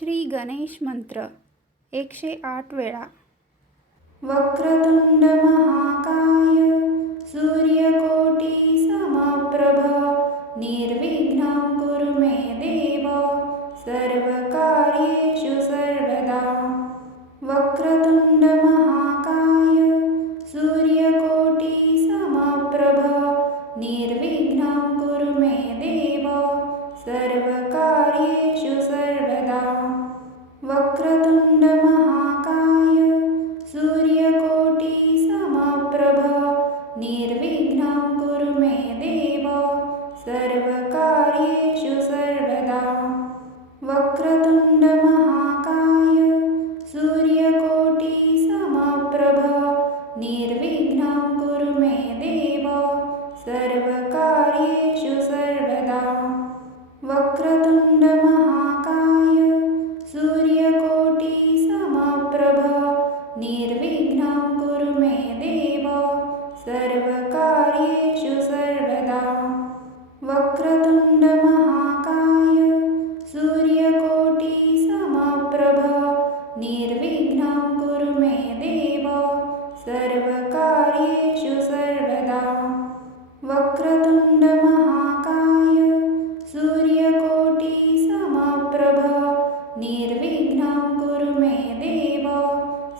श्री गणेश मंत्र 108 वेळा. वक्रतुंड महाकाय सूर्यकोटी समप्रभ निर्विघ्नं कुरु मे देव सर्वकार्येषु सर्वदा. वक्रतुंड महाकाय सूर्यकोटी समप्रभ निर्विघ्नं कुरु मे देव सर्वकार्येषु सर्वदा. वक्रतुंड महाकाय सूर्यकोटी समप्रभ निर्विघ्नं कुरु मे देव सर्वकार्येषु सर्वदा. वक्रतुंड महाकाय सूर्यकोटी समप्रभ निर्विघ्नं कुरु मे देव सर्वकार्येषु सर्वदा. वक्रतुंड महाकाय सूर्यकोटी समप्रभ निर्विघ्नं कुरु मे देव सर्वकार्येषु सर्वदा. वक्रतुंड महाकाय सूर्यकोटी समप्रभ निर्विघ्नं कुरु मे देव सर्वकार्येषु सर्वदा. वक्रतुंड महाकाय सूर्यकोटी समप्रभ निर्विघ्नं कुरु मे देव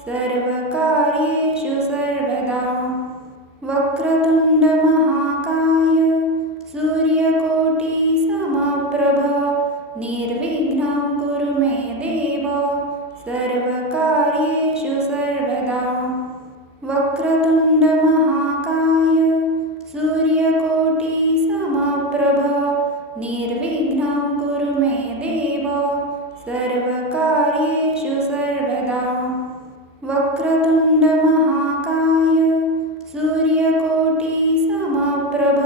सर्वकार्येषु सर्वदा. वक्रतुंड महाकाय सूर्यकोटी समप्रभ निर्विघ्नं कुरु मे देव सर्वकार्येषु सर्वदा. वक्रतुंड महाकाय सूर्यकोटी समप्रभ निर्विघ्नं कुरु मे देव सर्वकार्येषु सर्वदा. वक्रतुंड महाकाय सूर्यकोटी समप्रभ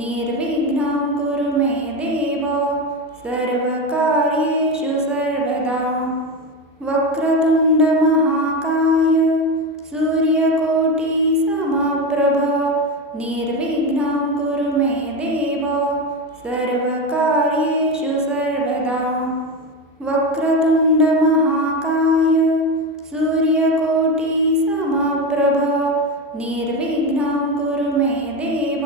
निर्विघ्नं कुरु मे देव सर्वकार्येषु सर्वदा. वक्रतुंड महाकाय सूर्यकोटी समप्रभ निर्विघ्नं कुरु मे देव सर्वकार्येषु सर्वदा. वक्रतुंड महाकाय सूर्यकोटी समप्रभ निर्विघ्नं कुरु मे देव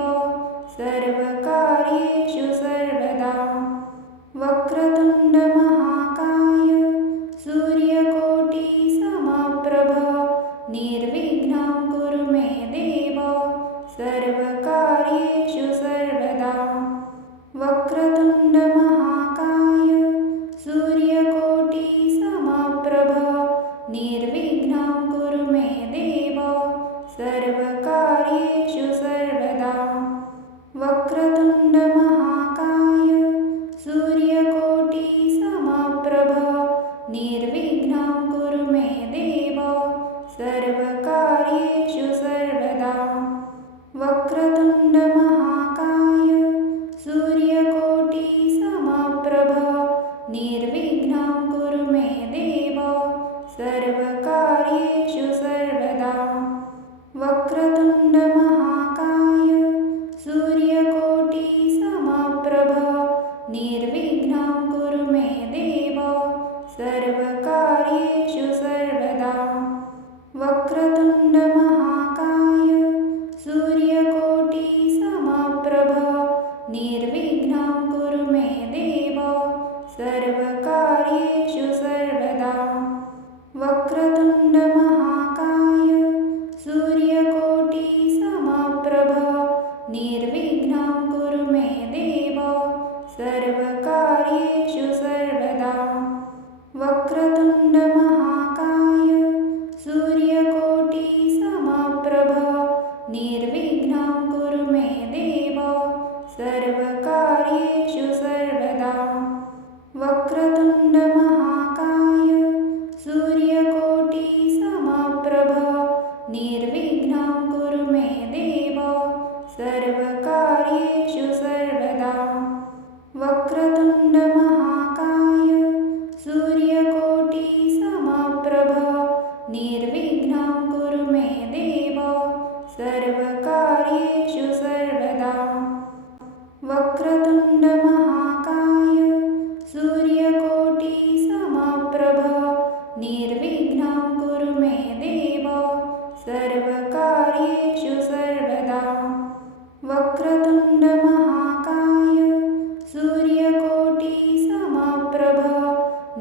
सर्वकार्येषु सर्वदा. वक्रतुंड महाकाय सूर्यकोटी समप्रभ निर्विघ्नं कुरु मे देव सर्वकार्येषु सर्वदा. वक्रतुंड महाकाय सूर्यकोटी समप्रभ निर्विघ्नं कुरु मे देव सर्वकार्येषु सर्वदा. वक्रतुंड महाकाय सूर्यकोटी समप्रभ निर्विघ्नं कुरु मे देव सर्वकार्येषु सर्वदा. वक्रतुंड महाकाय सूर्यकोटी समप्रभ निर्विघ्नं कुरु मे देव सर्वकार्येषु सर्वदा. वक्रतुंड महाकाय सूर्यकोटी समप्रभ निर्विघ्नं कुरु मे देव सर्वकार्येषु सर्वदा. वक्रतुंड महाकाय सूर्यकोटी समप्रभ निर्विघ्नं कुरु मे देव सर्वकार्येषु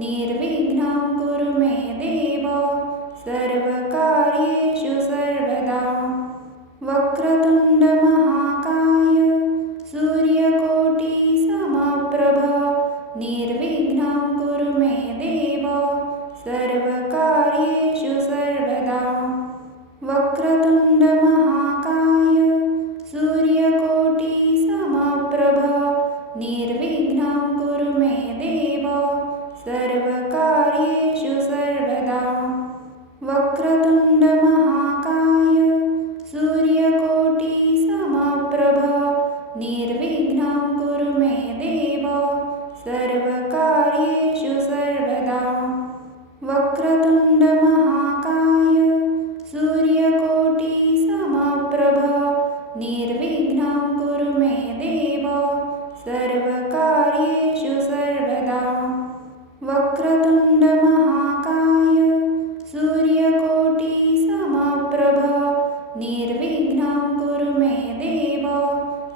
निर्विघ्नं कुरु मे देव सर्वकार्येषु सर्वदा। वक्रतुण्डमहाकाय सूर्यकोटिसमप्रभ निर्विघ्नं कुरु मे देव सर्वकार्येषु सर्वदा। वक्रतुण्डमहाकाय सूर्यकोटिसमप्रभ निर्विघ्नं कुरु मे देव सर्वकार्येषु सर्वदा। वक्रतुण्डमहाकाय सूर्यकोटिसमप्रभ निर्विघ्नं कुरु मे देव सर्वकार्येषु सर्वदा। वक्रतुण्डमहाकाय सूर्यकोटिसमप्रभ निर्विघ्नं कुरु मे देव सर्वकार्येषु सर्वदा। वक्रतुण्डमहाकाय सूर्यकोटिसमप्रभ निर्विघ्नं कुरु मे देव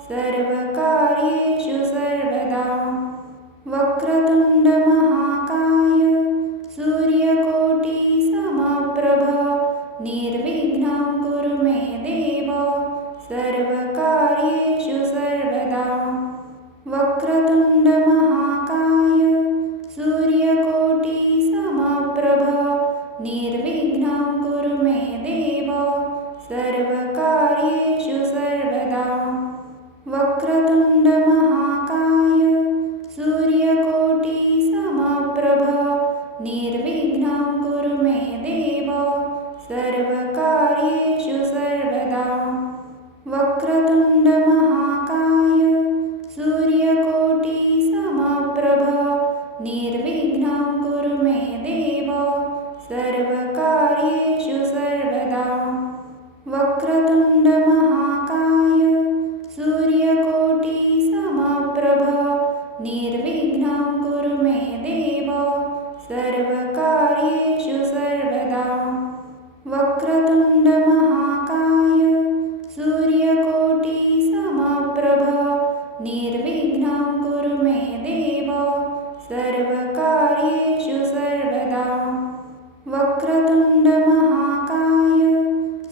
सर्वकार्येषु सर्वदा। वक्रतुण्डमहाकाय सूर्यकोटिसमप्रभ निर्विघ्नं कुरु मे देव सर्वकार्येषु सर्वदा। वक्रतुण्डमहाकाय सूर्यकोटिसमप्रभ निर्विघ्नं कुरु मे देव सर्वकार्येषु सर्वदा। वक्रतुण्डमहाकाय सूर्यकोटिसमप्रभ निर्विघ्नं कुरु मे देव सर्वकार्येषु सर्वदा। वक्रतुण्डमहाकाय सूर्यकोटिसमप्रभ निर्विघ्नं कुरु मे देव सर्वकार्येषु सर्वदा। वक्रतुण्डमहाकाय सूर्यकोटिसमप्रभ निर्विघ्नं कुरु मे देव सर्वकार्येषु सर्वदा। वक्रतुण्डमहाकाय सूर्यकोटिसमप्रभ निर्विघ्नं कुरु मे देव सर्वकार्येषु सर्वदा। वक्रतुण्डमहाकाय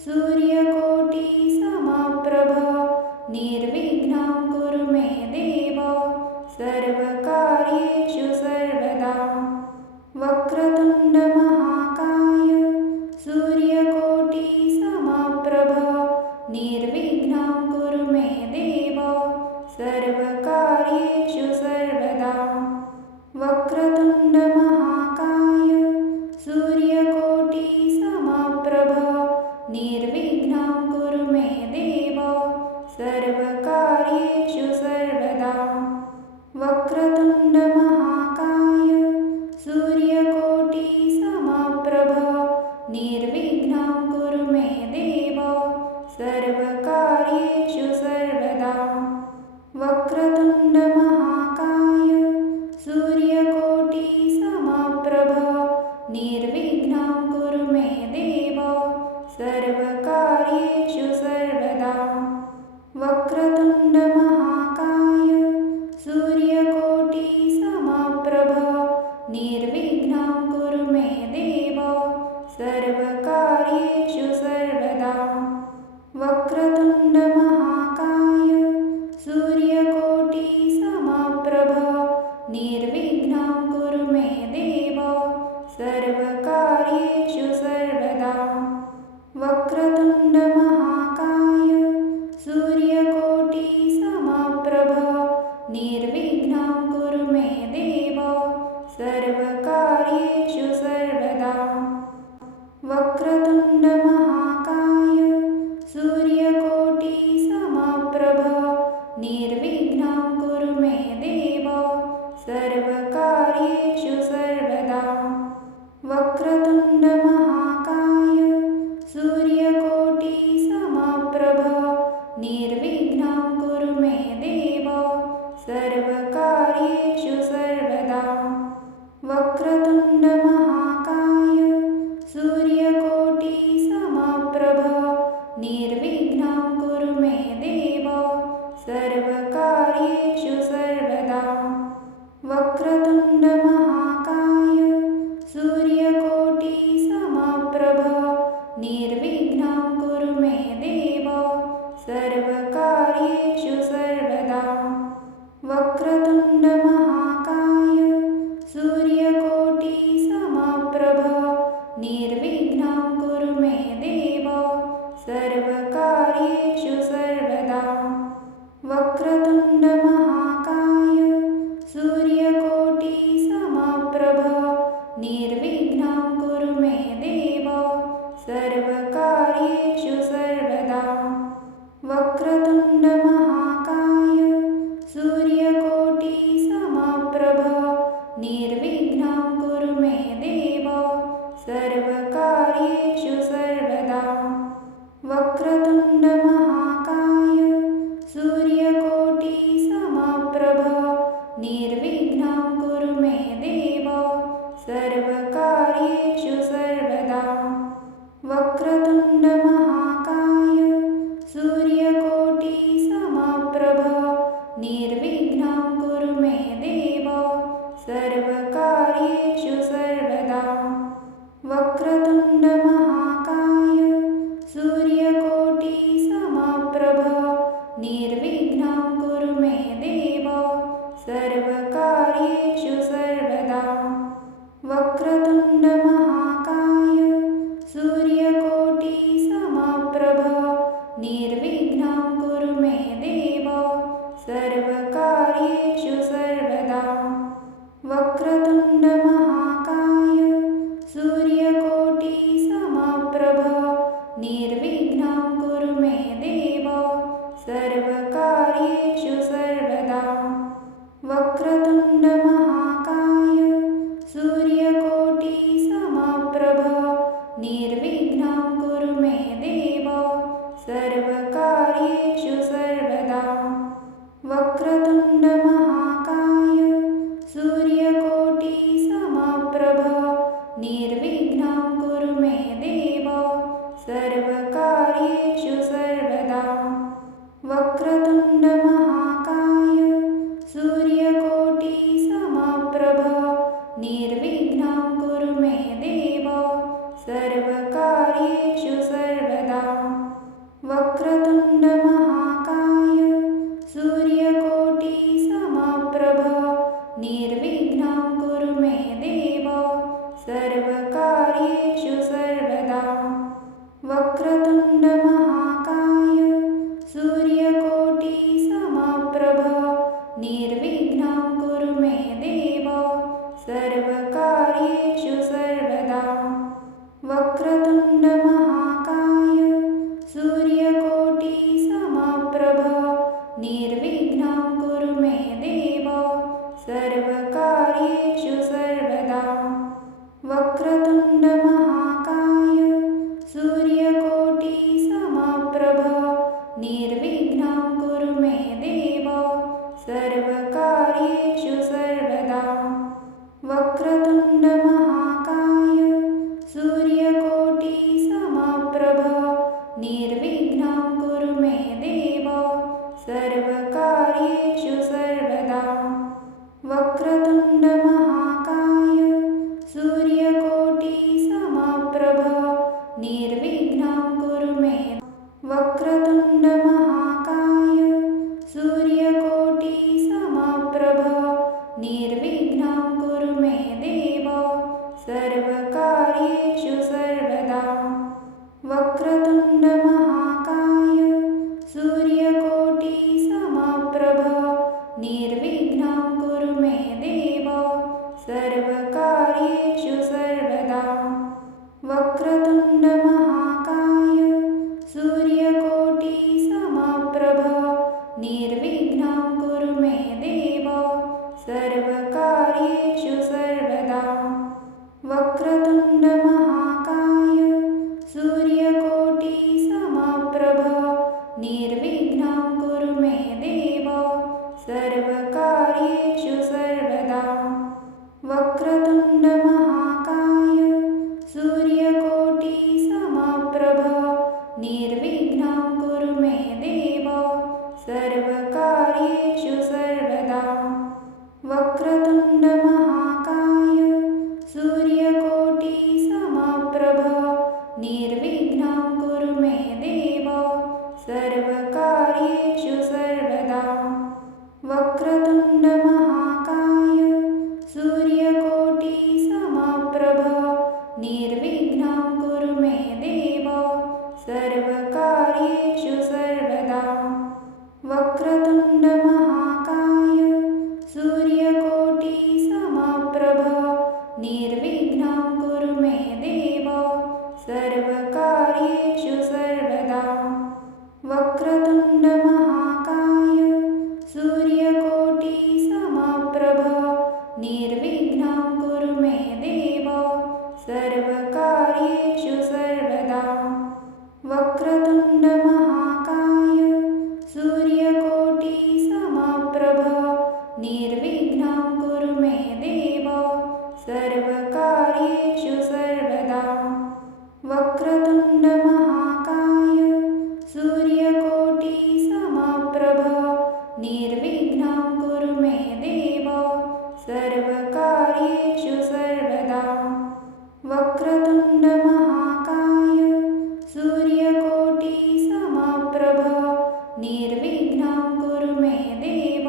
सूर्यकोटिसमप्रभ निर्विघ्नं कुरु मे देव सर्वकार्येषु सर्वदा। वक्रतुण्डमहाकाय सूर्यकोटिसमप्रभ निर्विघ्नं कुरु मे देव सर्वकार्येषु सर्वदा। वक्रतुण्डमहाकाय सूर्यकोटिसमप्रभ निर्विघ्नं कुरु मे देव सर्वकार्येषु सर्वदा। वक्रतुण्डमहाकाय सूर्यकोटिसमप्रभ निर्विघ्नं कुरु मे देव सर्वकार्येषु सर्वदा। वक्रतुण्डमहाकाय सूर्यकोटिसमप्रभ निर्विघ्नं कुरु मे देव सर्वकार्येषु सर्वदा। वक्रतुण्डमहाकाय सूर्यकोटिसमप्रभ निर्विघ्नं कुरु मे देव सर्वकार्येषु सर्वदा। वक्रतुण्डमहाकाय सूर्यकोटिसमप्रभ निर्विघ्नं कुरु मे देव सर्वकार्येषु सर्वदा। वक्रतुण्डमहाकाय सूर्यकोटिसमप्रभ निर्विघ्नं कुरु मे देव सर्वकार्येषु सर्वदा। वक्रतुण्डमहाकाय सूर्यकोटिसमप्रभ निर्विघ्नं कुरु मे देव सर्वकार्येषु सर्वदा। वक्रतुण्डमहाकाय सूर्यकोटिसमप्रभ निर्विघ्नं कुरु मे देव सर्वकार्येषु सर्वदा। वक्रतुण्डमहाकाय सूर्यकोटिसमप्रभ निर्विघ्नं कुरु मे देव सर्वकार्येषु सर्वदा। वक्रतुण्डमहाकाय निर्विघ्नं कुरु मे देव सर्वकार्येषु सर्वदा। वक्रतुण्ड महाकाय सूर्यकोटिसमप्रभ निर्विघ्नं कुरु मे देव सर्वकार्येषु सर्वदा। वक्रतुण्ड महाकाय सूर्यकोटिसमप्रभ निर्विघ्नं कुरु मे देव सर्वकार्येषु सर्वदा। वक्रतुण्ड महाकाय सूर्यकोटिसमप्रभ निर्विघ्नं कुरु मे देव सर्वकार्येषु सर्वदा। वक्रतुण्ड महाकाय सूर्यकोटिसमप्रभ निर्विघ्नं कुरु मे देव सर्वकार्येषु सर्वदा। वक्रतुण्ड महाकाय सूर्यकोटिसमप्रभ निर्विघ्नं कुरु मे देव सर्वकार्येषु सर्वदा। वक्रतुण्ड महाकाय सूर्यकोटिसमप्रभ निर्विघ्नं कुरु मे देव सर्वकार्येषु सर्वदा। वक्रतुण्ड महाकाय सूर्यकोटिसमप्रभ निर्विघ्नं कुरु मे देव सर्वकार्येषु सर्वदा। वक्रतुण्ड महाकाय सूर्यकोटिसमप्रभ निर्विघ्नं कुरु मे देव सर्वकार्येषु सर्वदा। वक्रतुण्ड महाकाय सूर्यकोटिसमप्रभ निर्विघ्नं कुरु मे देव सर्वकार्येषु सर्वदा। वक्रतुण्ड महाकाय सूर्यकोटिसमप्रभ निर्विघ्नं कुरु मे देव सर्वकार्येषु सर्वदा। वक्रतुण्ड महाकाय सूर्यकोटिसमप्रभ निर्विघ्नं कुरु मे देव सर्वकार्येषु सर्वदा। वक्रतुण्ड महाकाय सूर्यकोटिसमप्रभ निर्विघ्नं कुरु मे देव सर्वकार्येषु सर्वदा। वक्रतुण्ड महाकाय सूर्यकोटिसमप्रभ निर्विघ्नं कुरु मे देव सर्वकार्येषु सर्वदा। वक्रतुण्ड महाकाय सूर्यकोटिसमप्रभ निर्विघ्नं कुरु मे देव सर्वकार्येषु सर्वदा। वक्रतुण्ड महाकाय सूर्यकोटिसमप्रभ निर्विघ्नं कुरु मे। वक्रतुण्ड महाकाय सूर्यकोटिसमप्रभ निर्विघ्नं कुरु मे देव सर्वकार्येषु सर्वदा। वक्रतुण्ड महाकाय सूर्यकोटिसमप्रभ निर्विघ्नं कुरु मे देव सर्वकार्येषु सर्वदा। वक्रतुण्ड महाकाय सूर्यकोटिसमप्रभ निर्विघ्नं कुरु मे देव सर्वकार्येषु सर्वदा। वक्रतुण्ड महाकाय सूर्यकोटिसमप्रभ निर्विघ्नं कुरु मे देव सर्वकार्येषु सर्वदा। वक्रतुण्ड महाकाय सूर्यकोटिसमप्रभ निर्विघ्नं कुरु मे देव सर्वकार्येषु सर्वदा। वक्रतुण्ड महाकाय सूर्यकोटिसमप्रभ सर्वकार्येषु सर्वदा वक्रतुण्ड महाकाय सूर्यकोटिसमप्रभ निर्विघ्नं कुरु मे देव सर्वकार्येषु सर्वदा वक्रतुण्ड महाकाय सूर्यकोटिसमप्रभ निर्विघ्नं कुरु मे देव सर्वकार्येषु सर्वदा वक्रतुण्ड महाकाय सूर्यकोटिसमप्रभ निर्विघ्नं कुरु मे देव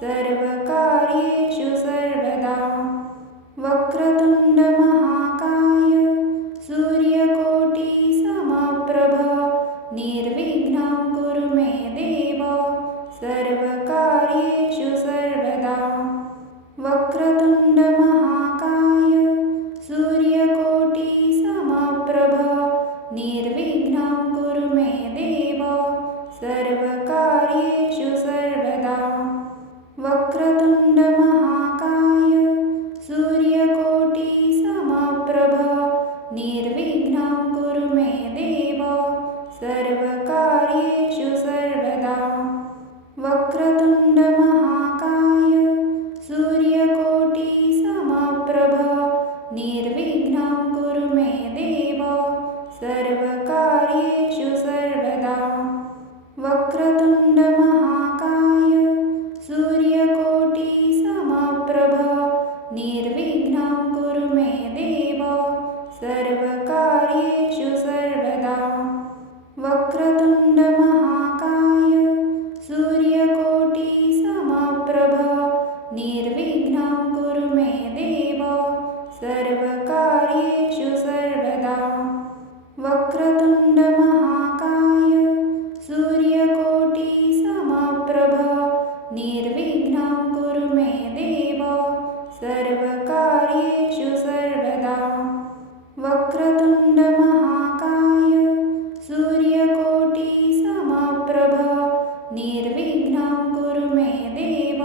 सर्वकार्येषु सर्वदा वक्रतुण्ड महाकाय सूर्यकोटिसमप्रभ निर्विघ्नं कुरु मे देव सर्वकार्येषु सर्वदा वक्रतुण्ड महाकाय सूर्यकोटिसमप्रभ निर्विघ्नं कुरु मे देव सर्वकार्येषु सर्वदा वक्रतुण्ड महाकाय सूर्यकोटिसमप्रभ निर्विघ्नं कुरु मे देव सर्वकार्येषु सर्वदा वक्रतुण्ड महाकाय सूर्यकोटिसमप्रभ निर्विघ्नं कुरु मे देव सर्वकार्येषु सर्वदा वक्रतुण्ड महाकाय सूर्यकोटिसमप्रभ निर्विघ्नं कुरु मे देव सर्वकार्येषु सर्वदा वक्रतुण्ड महाकाय सूर्यकोटिसमप्रभ निर्विघ्नं कुरु मे देव सर्वकार्येषु सर्वदा वक्रतुण्ड महाकाय सूर्यकोटिसमप्रभ निर्विघ्नं कुरु मे देव सर्वकार्येषु सर्वदा वक्रतुण्ड महाकाय सूर्यकोटिसमप्रभ निर्विघ्नं कुरु मे देव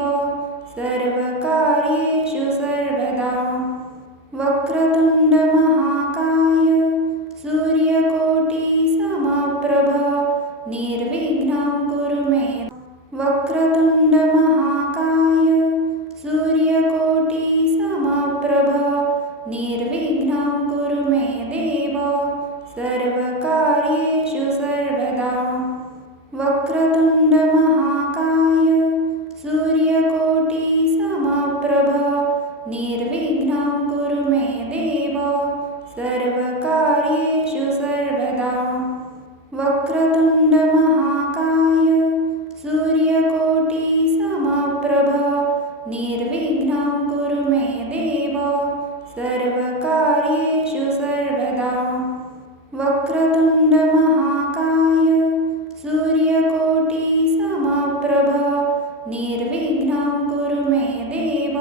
सर्वकार्येषु सर्वदा वक्रतुण्ड महाकाय सूर्यकोटिसमप्रभ निर्विघ्नं कुरु मे वक्रतुण्ड महाकाय सूर्यकोटिसमप्रभ निर्विघ्नं कुरु मे देव सर्वकार्येषु सर्वदा वक्रतुण्ड महाकाय सूर्यकोटिसमप्रभ निर्विघ्नं कुरु मे देव सर्वकार्येषु सर्वदा वक्रतुण्ड महाकाय सूर्यकोटिसमप्रभ निर्विघ्नं कुरु मे देव सर्वकार्येषु सर्वदा वक्रतुण्ड महाकाय सूर्यकोटिसमप्रभ निर्विघ्नं कुरु मे देव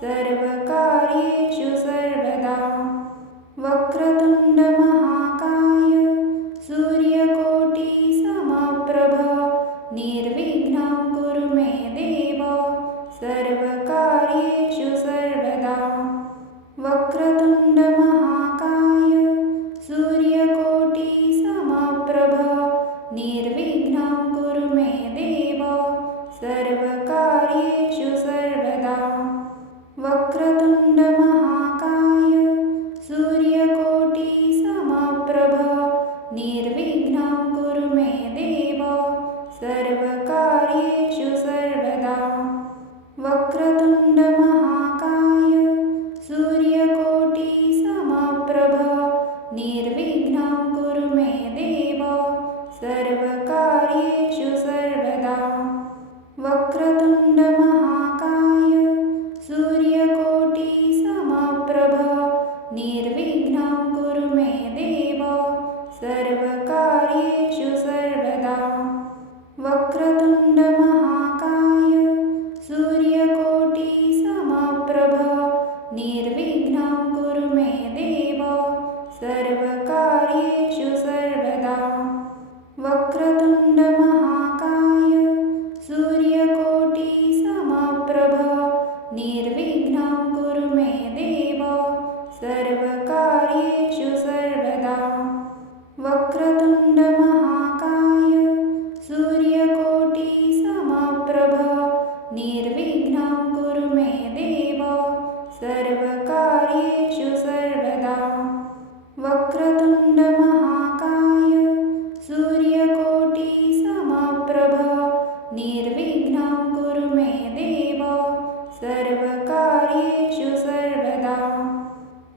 सर्वकार्येषु सर्वदा वक्रतुण्ड महाकाय सूर्यकोटिसमप्रभ निर्विघ्नं कुरु मे देव सर्वकार्येषु सर्वदा वक्रतुण्ड महाकाय सूर्यकोटिसमप्रभ निर्विघ्नं कुरु मे देव सर्वकार्येषु सर्वदा वक्रतुण्ड महाकाय सूर्यकोटिसमप्रभ निर्विघ्नं कुरु मे देव सर्वकार्येषु सर्वदा वक्रतुण्ड महाकाय सूर्यकोटिसमप्रभ निर्विघ्नं कुरु मे देव सर्वकार्येषु सर्वदा वक्रतुण्ड महाकाय सूर्यकोटिसमप्रभ निर्विघ्नं कुरु मे देव सर्वकार्येषु सर्वदा वक्रतुण्ड महाकाय सूर्यकोटिसमप्रभ निर्विघ्नं कुरु मे देव सर्वकार्येषु सर्वदा वक्रतुण्ड महाकाय सूर्यकोटिसमप्रभ निर्विघ्नं कुरु मे देव सर्वकार्येषु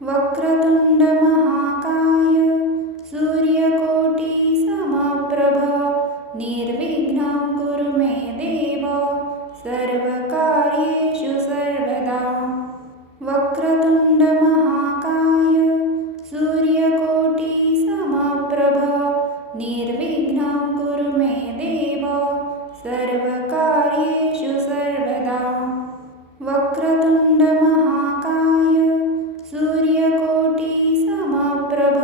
वक्रतुंड महाकाय सूर्यकोटी समप्रभ निर्विघ्नं कुरु मे देव सर्वकार्येषु सर्वदा वक्रतुंड महाकाय सूर्यकोटी समप्रभ निर्विघ्नं कुरु मे देव सर्वकार्येषु सर्वदा वक्रतुंड महाकाय सूर्यकोटी समप्रभ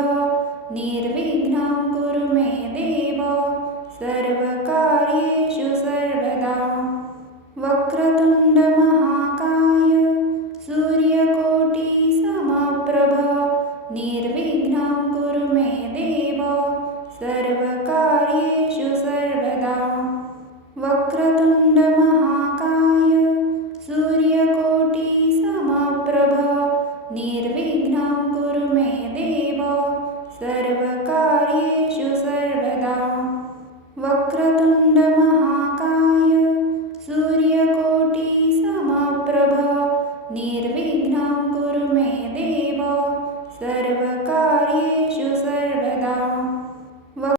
निर्विघ्नं कुरु मे देव सर्वकार्येषु सर्वदा वक्रतुंड महाकाय सूर्यकोटी समप्रभ निर्विघ्नं कुरु मे देव सर्वकार्येषु सर्वदा वक्रतुंड महाकाय सूर्यकोटी समप्रभ निर्विघ्नं कुरु मे देव सर्वकार्येषु सर्वदा वक्रतुंड महाकाय